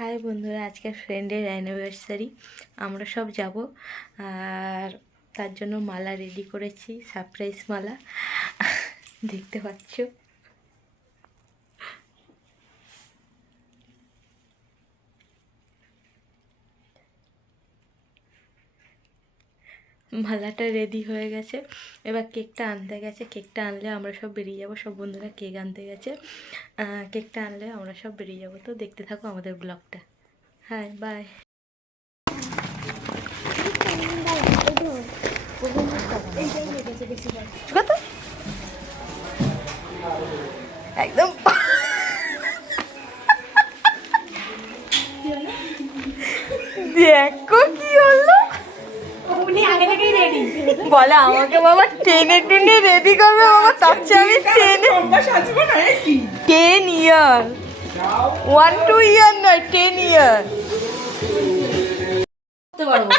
High বন্ধুরা, আজকে ফ্রেন্ডের অ্যানিভার্সারি আমরা সব যাব। আর তার জন্য মালা রেডি করেছি সারপ্রাইজ মালা। দেখতে পাচ্ছ? মালাটা রেডি হয়ে গেছে। এবার কেকটা আনতে গেছে। কেকটা আনলে আমরা সব বেরিয়ে যাব। সব বন্ধুরা কেক আনতে গেছে। কেকটা আনলে আমরা সব বেরিয়ে যাব। তো দেখতে থাকো আমাদের ব্লগটা হ্যাঁ বাই একদম। দেখো বলে আমাকে বাবা টেনে টেনে রেডি করবে বাবা তার চেয়ে আমি টেনে সাজবো ten year. One two year নয় টেন ইয়ার করতে পারব না।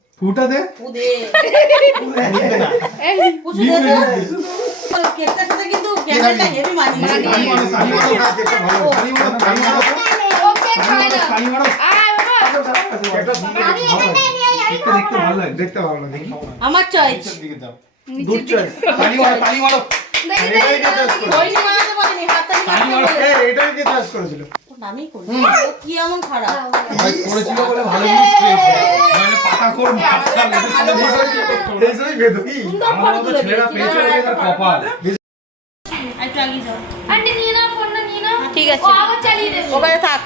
ফুটা দে। পুদে। পুচু কেকটার সাথে কিন্তু হেভি। আমার চয়েস। মারো মারো। এটাই কে choice করেছিল? আমি করি কি এমন খারাপ। করেছিল বলে ভালো জিনিস পেয়েছে। পাতা কোর মাথা লেগেছিল এই সবই বেদবি। আমার মতো ছেলেরা পেয়েছে কপাল। নিয়ে নাও ফোনটা নিয়ে নাও। ঠিক আছে। ও থাক।